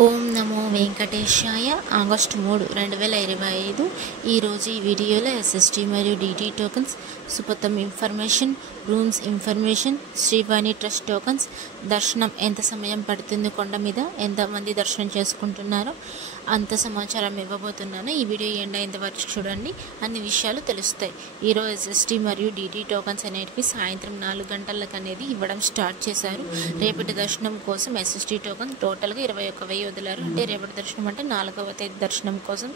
ఓం నమో వెంకటేశాయ. August 3, 2025. ఈరోజు ఈ వీడియోలో ఎస్ఎస్టీ మరియు DT tokens, Supatham information, rooms information, Srivani trust tokens, దర్శనం ఎంత సమయం పడుతుంది, కొండ మీద ఎంతమంది దర్శనం చేసుకుంటున్నారో అంత సమాచారం ఇవ్వబోతున్నాను. ఈ వీడియో ఎండ్ అయ్యేంత వరకు చూడండి, అన్ని విషయాలు తెలుస్తాయి. ఈరోజు ఎస్ఎస్టీ మరియు డిటి టోకన్స్ అనేటివి సాయంత్రం 4 గంటలకు అనేది ఇవ్వడం స్టార్ట్ చేశారు. రేపటి దర్శనం కోసం ఎస్ఎస్టీ టోకన్ టోటల్గా 21,000 వదిలారు. అంటే రేపటి దర్శనం అంటే 4వ తేదీ దర్శనం కోసం.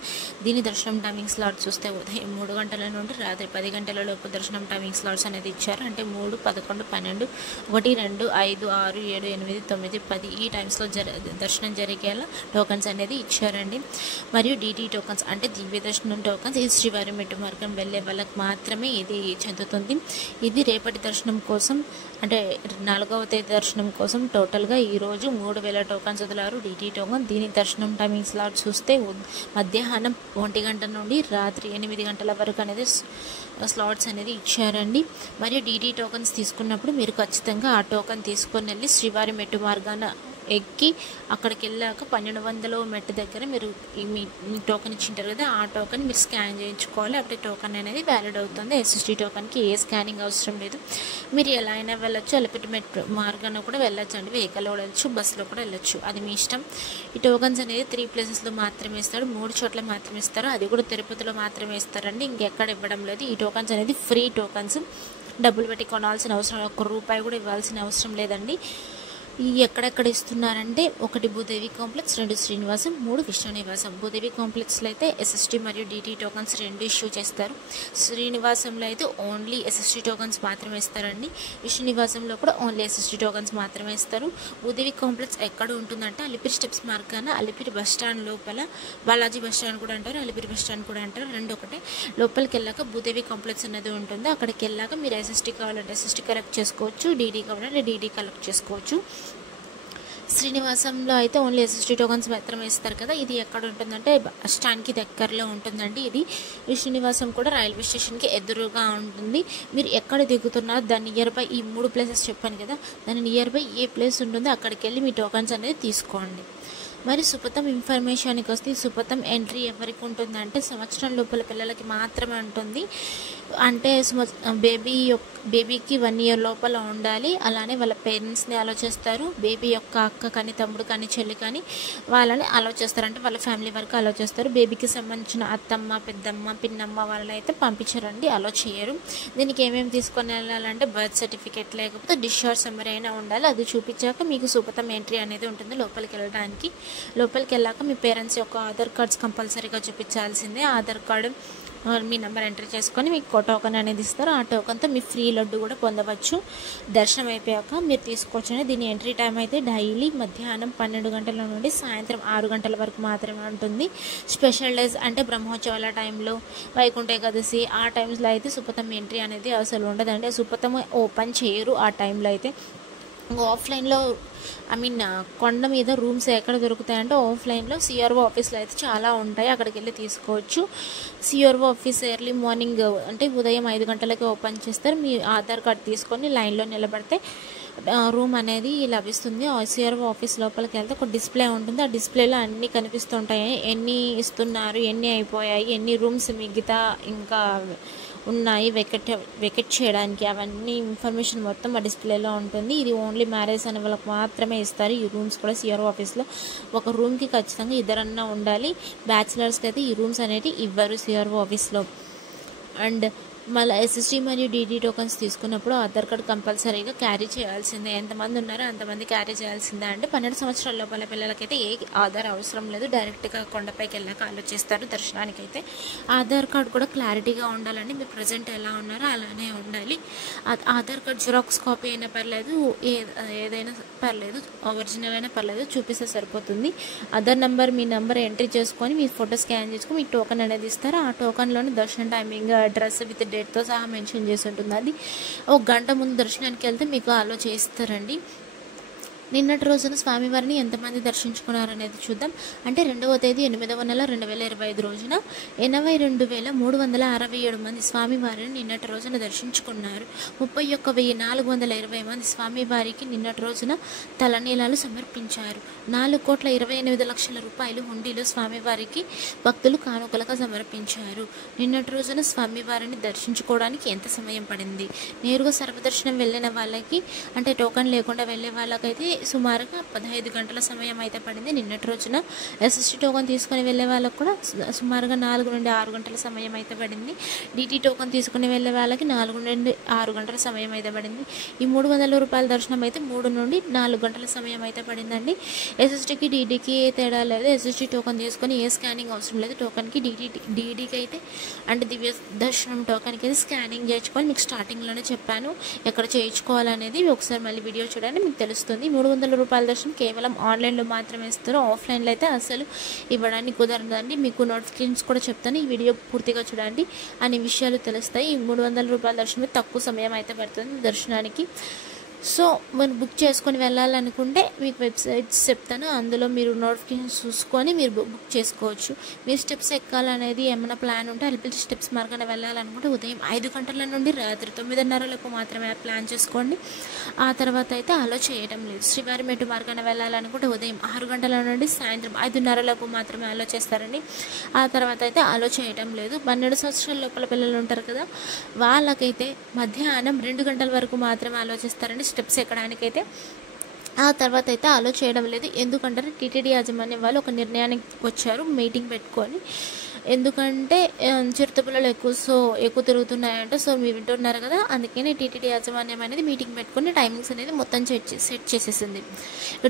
దీని దర్శనం టైమింగ్ స్లాట్ చూస్తే ఉదయం 3 గంటల నుండి రాత్రి 10 గంటల లోపు దర్శనం టైమింగ్ స్లాట్స్ అనేది ఇచ్చారు. అంటే 3, 11, 12, 1, 2, 5, 6, 7, 8, 9, 10 ఈ టైమ్స్లో దర్శనం జరిగేలా టోకన్స్ అనేది ఇచ్చారండి. మరియు డిటి టోకన్స్ అంటే దివ్య దర్శనం టోకన్స్, ఇది శ్రీవారి మెట్టు మార్గం వెళ్ళే వాళ్ళకి మాత్రమే ఇది చెందుతుంది. ఇది రేపటి దర్శనం కోసం అంటే 4వ తేదీ దర్శనం కోసం టోటల్గా ఈరోజు 3,000 టోకన్స్ వదిలారు డిటి టోకన్. దీని దర్శనం టైమింగ్ స్లాట్ చూస్తే మధ్యాహ్నం 1 గంట నుండి రాత్రి 8 గంటల వరకు అనేది స్లాట్స్ అనేది ఇచ్చారండి. మరియు డిటి టోకన్స్ తీసుకున్నప్పుడు మీరు ఖచ్చితంగా ఆ టోకన్ తీసుకొని వెళ్ళి శ్రీవారి మెట్టు మార్గాన ఎక్కి అక్కడికి వెళ్ళాక 1200 మెట్టు దగ్గర మీరు మీ టోకెన్ ఇచ్చింటారు కదా, ఆ టోకెన్ మీరు స్కాన్ చేయించుకోవాలి. అప్పుడు టోకెన్ అనేది వ్యాలిడ్ అవుతుంది. ఎస్ఎస్టీ టోకెన్కి ఏ స్కానింగ్ అవసరం లేదు. మీరు ఎలా అయినా వెళ్ళొచ్చు, అలిపిరి మెట్టు మార్గాన కూడా వెళ్ళొచ్చు అండి. వెహికల్లో కూడా వెళ్ళొచ్చు, బస్సులో కూడా వెళ్ళొచ్చు, అది మీ ఇష్టం. ఈ టోకన్స్ అనేది 3 ప్లేసెస్లో మాత్రమే ఇస్తారు, 3 చోట్ల మాత్రమే ఇస్తారు. అది కూడా తిరుపతిలో మాత్రమే ఇస్తారండి, ఇంకెక్కడ ఇవ్వడం లేదు. ఈ టోకన్స్ అనేది ఫ్రీ టోకన్స్, డబ్బులు పెట్టి కొనాల్సిన అవసరం, ₹1 కూడా ఇవ్వాల్సిన అవసరం లేదండి. ఈ ఎక్కడెక్కడ ఇస్తున్నారంటే 1 భూదేవి కాంప్లెక్స్, 2 శ్రీనివాసం, 3 విష్ణునివాసం. భూదేవి కాంప్లెక్స్లో అయితే ఎస్ఎస్టీ మరియు డిటి టోకన్స్ 2 ఇష్యూ చేస్తారు. శ్రీనివాసంలో అయితే ఓన్లీ ఎస్ఎస్టీ టోకన్స్ మాత్రమే ఇస్తారండి. విష్ణునివాసంలో కూడా ఓన్లీ ఎస్ఎస్టీ టోకన్స్ మాత్రమే ఇస్తారు. భూదేవి కాంప్లెక్స్ ఎక్కడ ఉంటుందంటే అలిపిరి స్టెప్స్ మార్గాన అలిపిరి బస్ స్టాండ్ లోపల, బాలాజీ బస్ స్టాండ్ కూడా అంటారు, అలిపిరి బస్ స్టాండ్ కూడా అంటారు, రెండు ఒకటే. లోపలికి వెళ్ళాక భూదేవి కాంప్లెక్స్ అనేది ఉంటుంది. అక్కడికి వెళ్ళాక మీరు ఎస్ఎస్టీ కావాలంటే ఎస్ఎస్టీ కలెక్ట్ చేసుకోవచ్చు, డిడి కావాలంటే డిడి కలెక్ట్ చేసుకోవచ్చు. శ్రీనివాసంలో అయితే ఓన్లీ ఎస్ఎస్టీ టోకన్స్ మాత్రమే ఇస్తారు కదా. ఇది ఎక్కడ ఉంటుందంటే బస్ స్టాండ్కి దగ్గరలో ఉంటుందండి. ఇది శ్రీనివాసం కూడా రైల్వే స్టేషన్కి ఎదురుగా ఉంటుంది. మీరు ఎక్కడ దిగుతున్నారో దాని నియర్ బై ఈ 3 ప్లేసెస్ చెప్పాను కదా, దాని నియర్ బై ఏ ప్లేస్ ఉంటుందో అక్కడికి వెళ్ళి మీ టోకన్స్ అనేది తీసుకోండి. మరి సుపథం ఇన్ఫర్మేషన్కి వస్తే సుపథం ఎంట్రీ ఎవరికి ఉంటుందంటే సంవత్సరం లోపల పిల్లలకి మాత్రమే ఉంటుంది. అంటే బేబీకి 1 ఇయర్ లోపల ఉండాలి. అలానే వాళ్ళ పేరెంట్స్ని అలో చేస్తారు. బేబీ యొక్క అక్క కానీ, తమ్ముడు కానీ, చెల్లి కానీ వాళ్ళని అలో చేస్తారు. అంటే వాళ్ళ ఫ్యామిలీ వరకు అలో చేస్తారు. బేబీకి సంబంధించిన అత్తమ్మ, పెద్దమ్మ, పిన్నమ్మ వాళ్ళని అయితే పంపించారండి, అలో చేయరు. దీనికి ఏమేమి తీసుకొని వెళ్ళాలంటే బర్త్ సర్టిఫికేట్ లేకపోతే డిశ్చార్జ్ సమ్మరీ అయినా ఉండాలి. అది చూపించాక మీకు సుపథం ఎంట్రీ అనేది ఉంటుంది లోపలికి వెళ్ళడానికి. లోపలికి వెళ్ళాక మీ పేరెంట్స్ యొక్క ఆధార్ కార్డ్స్ కంపల్సరీగా చూపించాల్సిందే. ఆధార్ కార్డు మీ నెంబర్ ఎంటర్ చేసుకొని మీకు టోకన్ అనేది ఇస్తారు. ఆ టోకన్తో మీ ఫ్రీ లడ్డు కూడా పొందవచ్చు. దర్శనం అయిపోయాక మీరు తీసుకోవచ్చు. దీని ఎంట్రీ టైం అయితే డైలీ మధ్యాహ్నం 12 గంటల నుండి సాయంత్రం 6 గంటల వరకు మాత్రమే ఉంటుంది. స్పెషల్ డేస్ అంటే బ్రహ్మోత్సవాల టైంలో, వైకుంఠ ఏకాదశి ఆ టైమ్స్లో అయితే సుపథం ఎంట్రీ అనేది అసలు ఉండదండి. సుపథం ఓపెన్ చేయరు ఆ టైంలో అయితే. ఆఫ్లైన్లో కొండ మీద రూమ్స్ ఎక్కడ దొరుకుతాయంటే ఆఫ్లైన్లో సిఆర్ఓ ఆఫీస్లో అయితే చాలా ఉంటాయి, అక్కడికి వెళ్ళి తీసుకోవచ్చు. సిఆర్ఓ ఆఫీస్ ఎర్లీ మార్నింగ్ అంటే ఉదయం 5 గంటలకి ఓపెన్ చేస్తారు. మీ ఆధార్ కార్డ్ తీసుకొని లైన్లో నిలబడితే రూమ్ అనేది లభిస్తుంది. సిఆర్ఓ ఆఫీస్ లోపలికి వెళ్తే ఒక డిస్ప్లే ఉంటుంది. ఆ డిస్ప్లేలో అన్నీ కనిపిస్తుంటాయి, ఎన్ని ఇస్తున్నారు, ఎన్ని అయిపోయాయి, ఎన్ని రూమ్స్ మిగతా ఇంకా ఉన్నాయి వెకెట్ చేయడానికి, అవన్నీ ఇన్ఫర్మేషన్ మొత్తం ఆ డిస్ప్లేలో ఉంటుంది. ఇది ఓన్లీ మ్యారేజ్ అనే వాళ్ళకి మాత్రమే ఇస్తారు. ఈ రూమ్స్ కూడా సిఆర్ఓ ఆఫీస్లో ఒక రూమ్కి ఖచ్చితంగా 2 ఉండాలి. బ్యాచిలర్స్కి అయితే ఈ రూమ్స్ అనేవి ఇవ్వరు సిఆర్ఓ ఆఫీస్లో. అండ్ మళ్ళీ ఎస్ఎస్టీ మరియు డిడి టోకన్స్ తీసుకున్నప్పుడు ఆధార్ కార్డ్ కంపల్సరీగా క్యారీ చేయాల్సిందే. ఎంతమంది ఉన్నారో అంతమంది క్యారీ చేయాల్సిందే. అంటే 12 సంవత్సరాల లోపల పిల్లలకైతే ఏ ఆధార్ అవసరం లేదు, డైరెక్ట్గా కొండపైకి వెళ్ళాక ఆలోచిస్తారు దర్శనానికి అయితే. ఆధార్ కార్డ్ కూడా క్లారిటీగా ఉండాలండి. మీరు ప్రజెంట్ ఎలా ఉన్నారో అలానే ఉండాలి. ఆధార్ కార్డ్ జిరాక్స్ కాపీ అయినా పర్లేదు, ఏదైనా పర్లేదు, ఒరిజినల్ అయినా పర్లేదు, చూపిస్తే సరిపోతుంది. ఆధార్ నెంబర్ మీ నెంబర్ ఎంట్రీ చేసుకొని మీ ఫోటో స్కాన్ చేసుకొని మీ టోకన్ అనేది ఇస్తారు. ఆ టోకన్లోని దర్శన టైమింగ్, అడ్రస్ విత్ డేట్తో సహా మెన్షన్ చేసి ఉంటుంది. అది 1 గంట ముందు దర్శనానికి వెళ్తే మీకు అలో చేస్తారండి. నిన్నటి రోజున స్వామివారిని ఎంతమంది దర్శించుకున్నారనేది చూద్దాం. అంటే 2వ తేదీ 8వ నెల 2025 రోజున 82,367 మంది స్వామివారిని నిన్నటి రోజున దర్శించుకున్నారు. 31,420 మంది స్వామివారికి నిన్నటి రోజున తలనీలాలు సమర్పించారు. 4,28,00,000 రూపాయలు హుండీలో స్వామివారికి భక్తులు కానుకలుగా సమర్పించారు. నిన్నటి రోజున స్వామివారిని దర్శించుకోవడానికి ఎంత సమయం పడింది? నేరుగా సర్వదర్శనం వెళ్ళిన వాళ్ళకి, అంటే టోకన్ లేకుండా వెళ్ళే వాళ్ళకైతే సుమారుగా 15 గంటల సమయం అయితే పడింది. నిన్నటి రోజున ఎస్ఎస్టీ టోకన్ తీసుకొని వెళ్ళే వాళ్ళకి కూడా సుమారుగా 4 నుండి 6 గంటల సమయం అయితే పడింది. డిటీ టోకన్ తీసుకుని వెళ్ళే వాళ్ళకి 4 నుండి 6 గంటల సమయం అయితే పడింది. ఈ 300 రూపాయల దర్శనం అయితే 3 నుండి 4 గంటల సమయం అయితే పడిందండి. ఎస్ఎస్టీకి డీడీకి ఏ తేడా లేదు. ఎస్ఎస్టీ టోకన్ తీసుకొని ఏ స్కానింగ్ అవసరం లేదు. టోకన్కి డీడీకి అయితే, అంటే దివ్య దర్శనం టోకన్కి అయితే స్కానింగ్ చేయించుకోవాలి. మీకు స్టార్టింగ్లోనే చెప్పాను ఎక్కడ చేయించుకోవాలనేది. ఒకసారి మళ్ళీ వీడియో చూడండి, మీకు తెలుస్తుంది. 300 రూపాయల దర్శనం కేవలం ఆన్లైన్లో మాత్రమే ఇస్తారు. ఆఫ్లైన్లో అయితే అసలు ఇవ్వడానికి కుదరదండి. మీకు నోటిఫికేషన్స్ కూడా చెప్తాను, ఈ వీడియో పూర్తిగా చూడండి, అనే విషయాలు తెలుస్తాయి. ఈ 300 రూపాయల దర్శనం తక్కువ సమయం అయితే పడుతుంది దర్శనానికి. సో మనం బుక్ చేసుకొని వెళ్ళాలనుకుంటే మీకు వెబ్సైట్స్ చెప్తాను, అందులో మీరు నోటిఫికేషన్స్ చూసుకొని మీరు బుక్ చేసుకోవచ్చు. మీరు స్టెప్స్ ఎక్కాలనేది ఏమైనా ప్లాన్ ఉంటే అలిపిరి స్టెప్స్ మార్గాన వెళ్ళాలనుకుంటే ఉదయం 5 గంటల నుండి రాత్రి 9:30 మాత్రమే ప్లాన్ చేసుకోండి. ఆ తర్వాత అయితే అలో చేయడం లేదు. శ్రీవారి మెట్టు మార్గాన వెళ్ళాలనుకుంటే ఉదయం 6 గంటల నుండి సాయంత్రం 5:30 మాత్రమే అలో చేస్తారండి. ఆ తర్వాత అయితే అలో చేయడం లేదు. 12 సంవత్సరాల లోపల పిల్లలు ఉంటారు కదా, వాళ్ళకైతే మధ్యాహ్నం 2 గంటల వరకు మాత్రమే అలో చేస్తారండి స్టెప్స్ ఎక్కడానికైతే. ఆ తర్వాత అయితే అలో చేయడం లేదు. ఎందుకంటే టీటీడీ యాజమాన్యం వాళ్ళు ఒక నిర్ణయానికి వచ్చారు, మీటింగ్ పెట్టుకొని. ఎందుకంటే చిరుతపుల్లలు ఎక్కువ తిరుగుతున్నాయంటే, సో మీరు వింటున్నారు కదా, అందుకని టీటీడీ యాజమాన్యం అనేది మీటింగ్ పెట్టుకొని టైమింగ్స్ అనేది మొత్తం సెట్ చేసేసింది.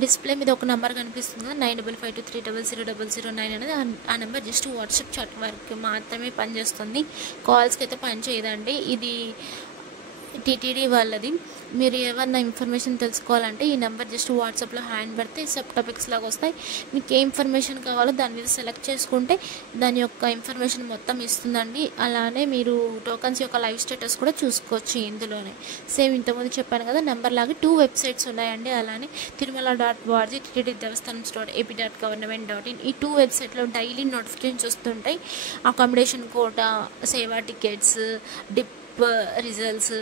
డిస్ప్లే మీద ఒక నెంబర్ కనిపిస్తుంది కదా, 9552300009 అనేది. ఆ నెంబర్ జస్ట్ వాట్సాప్ చాట్ వరకు మాత్రమే పనిచేస్తుంది, కాల్స్కి అయితే పని చేయదండి. ఇది టీటీడీ వాళ్ళది. మీరు ఏమన్నా ఇన్ఫర్మేషన్ తెలుసుకోవాలంటే ఈ నెంబర్ జస్ట్ వాట్సాప్లో హ్యాండ్ పెడితే సబ్ టాపిక్స్ లాగా వస్తాయి. మీకు ఏ ఇన్ఫర్మేషన్ కావాలో దాని మీద సెలెక్ట్ చేసుకుంటే దాని యొక్క ఇన్ఫర్మేషన్ మొత్తం ఇస్తుందండి. అలానే మీరు టోకన్స్ యొక్క లైవ్ స్టేటస్ కూడా చూసుకోవచ్చు ఇందులోనే. సేమ్ ఇంతకుముందు చెప్పాను కదా, నెంబర్ లాగా 2 వెబ్సైట్స్ ఉన్నాయండి. అలానే తిరుమల.org, టీటీడీ దేవస్థానం.ap.government.in, ఈ 2 వెబ్సైట్లో డైలీ నోటిఫికేషన్స్ వస్తుంటాయి. అకామిడేషన్ కోటా, సేవా టికెట్స్, డిప్ రిజల్ట్స్,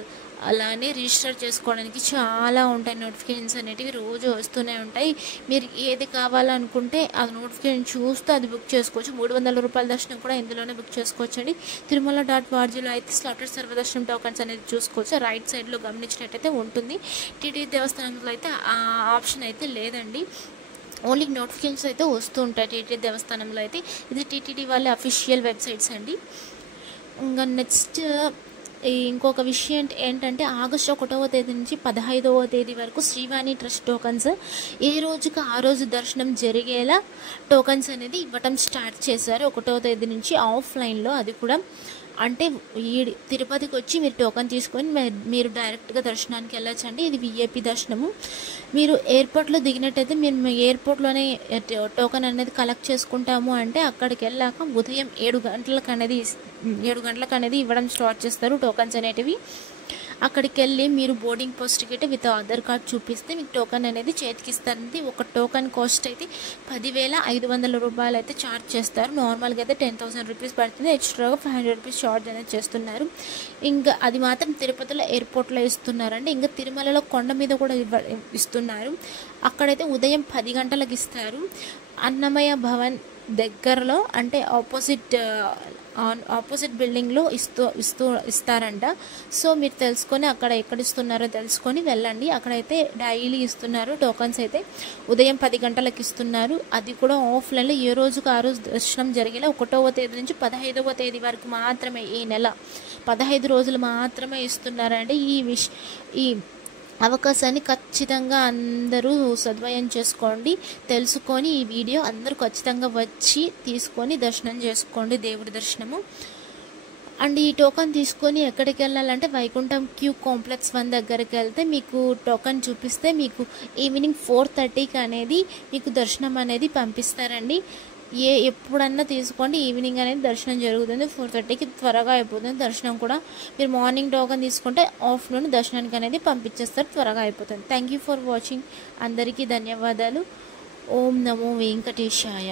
అలానే రిజిస్టర్ చేసుకోవడానికి చాలా ఉంటాయి నోటిఫికేషన్స్ అనేటివి, రోజు వస్తూనే ఉంటాయి. మీరు ఏది కావాలనుకుంటే ఆ నోటిఫికేషన్ చూస్తూ అది బుక్ చేసుకోవచ్చు. 300 రూపాయల దర్శనం కూడా ఇందులోనే బుక్ చేసుకోవచ్చు అండి. తిరుమల.orgలో అయితే స్లాటెడ్ సర్వదర్శనం టోకన్స్ అనేది చూసుకోవచ్చు. రైట్ సైడ్లో గమనించినట్టయితే ఉంటుంది. టీటీడీ దేవస్థానంలో అయితే ఆ ఆప్షన్ అయితే లేదండి. ఓన్లీ నోటిఫికేషన్స్ అయితే వస్తూ ఉంటాయి టీటీడీ దేవస్థానంలో అయితే. ఇది టీటీడీ వాళ్ళ అఫీషియల్ వెబ్సైట్స్ అండి. ఇంకా నెక్స్ట్ ఇంకొక విషయం ఏంటంటే, ఆగస్టు 1వ తేదీ నుంచి 15వ తేదీ వరకు శ్రీవాణి ట్రస్ట్ టోకన్స్ ఏ రోజుకి ఆ రోజు దర్శనం జరిగేలా టోకన్స్ అనేది ఇవ్వటం స్టార్ట్ చేశారు 1వ తేదీ నుంచి ఆఫ్లైన్లో. అది కూడా అంటే ఈ తిరుపతికి వచ్చి మీరు టోకన్ తీసుకొని మీరు డైరెక్ట్గా దర్శనానికి వెళ్ళొచ్చండి. ఇది విఐపి దర్శనము. మీరు ఎయిర్పోర్ట్లో దిగినట్టయితే మేము ఎయిర్పోర్ట్లోనే టోకన్ అనేది కలెక్ట్ చేసుకుంటాము అంటే, అక్కడికి వెళ్ళాక ఉదయం 7 గంటలకు అనేది ఇవ్వడం స్టార్ట్ చేస్తారు టోకన్స్ అనేటివి. అక్కడికి వెళ్ళి మీరు boarding pass ticket with Aadhaar card చూపిస్తే మీకు టోకన్ అనేది చేతికి ఇస్తారండి. ఒక టోకన్ కాస్ట్ అయితే 10,500 రూపాయలు అయితే ఛార్జ్ చేస్తారు. నార్మల్గా అయితే 10,000 రూపీస్ పడుతుంది. ఎక్స్ట్రాగా 500 రూపీస్ ఛార్జ్ అనేది చేస్తున్నారు. ఇంకా అది మాత్రం తిరుపతిలో ఎయిర్పోర్ట్లో ఇస్తున్నారండి. ఇంకా తిరుమలలో కొండ మీద కూడా ఇస్తున్నారు. అక్కడైతే ఉదయం 10 గంటలకు ఇస్తారు. అన్నమయ్య భవన్ దగ్గరలో, అంటే ఆపోజిట్ బిల్డింగ్లో ఇస్తారంట. సో మీరు తెలుసుకొని అక్కడ ఎక్కడ ఇస్తున్నారో తెలుసుకొని వెళ్ళండి. అక్కడైతే డైలీ ఇస్తున్నారు టోకన్స్ అయితే. ఉదయం 10 గంటలకు ఇస్తున్నారు. అది కూడా ఆఫ్లైన్లో ఏ రోజుకు ఆ రోజు దర్శనం జరిగేలా 1వ తేదీ నుంచి 15వ తేదీ వరకు మాత్రమే, ఈ నెల 15 రోజులు మాత్రమే ఇస్తున్నారండి. ఈ అవకాశాన్ని ఖచ్చితంగా అందరూ సద్వినియోగం చేసుకోండి. తెలుసుకొని ఈ వీడియో అందరూ ఖచ్చితంగా వచ్చి తీసుకొని దర్శనం చేసుకోండి, దేవుడి దర్శనము. అండ్ ఈ టోకన్ తీసుకొని ఎక్కడికి వెళ్ళాలంటే వైకుంఠం క్యూ కాంప్లెక్స్ 1 దగ్గరికి వెళ్తే మీకు టోకన్ చూపిస్తే మీకు ఈవినింగ్ 4:30కి అనేది మీకు దర్శనం అనేది పంపిస్తారండి. ఎప్పుడన్నా తీసుకోండి. ఈవినింగ్ అనేది దర్శనం జరుగుతుంది. 4:30కి త్వరగా అయిపోతుంది దర్శనం కూడా. మీరు మార్నింగ్ టోకెన్ తీసుకుంటే ఆఫ్టర్నూన్ దర్శనానికి అనేది పంపించేస్తారు, త్వరగా అయిపోతుంది. Thank you for watching. అందరికీ ధన్యవాదాలు. ఓం నమో వెంకటేశాయ.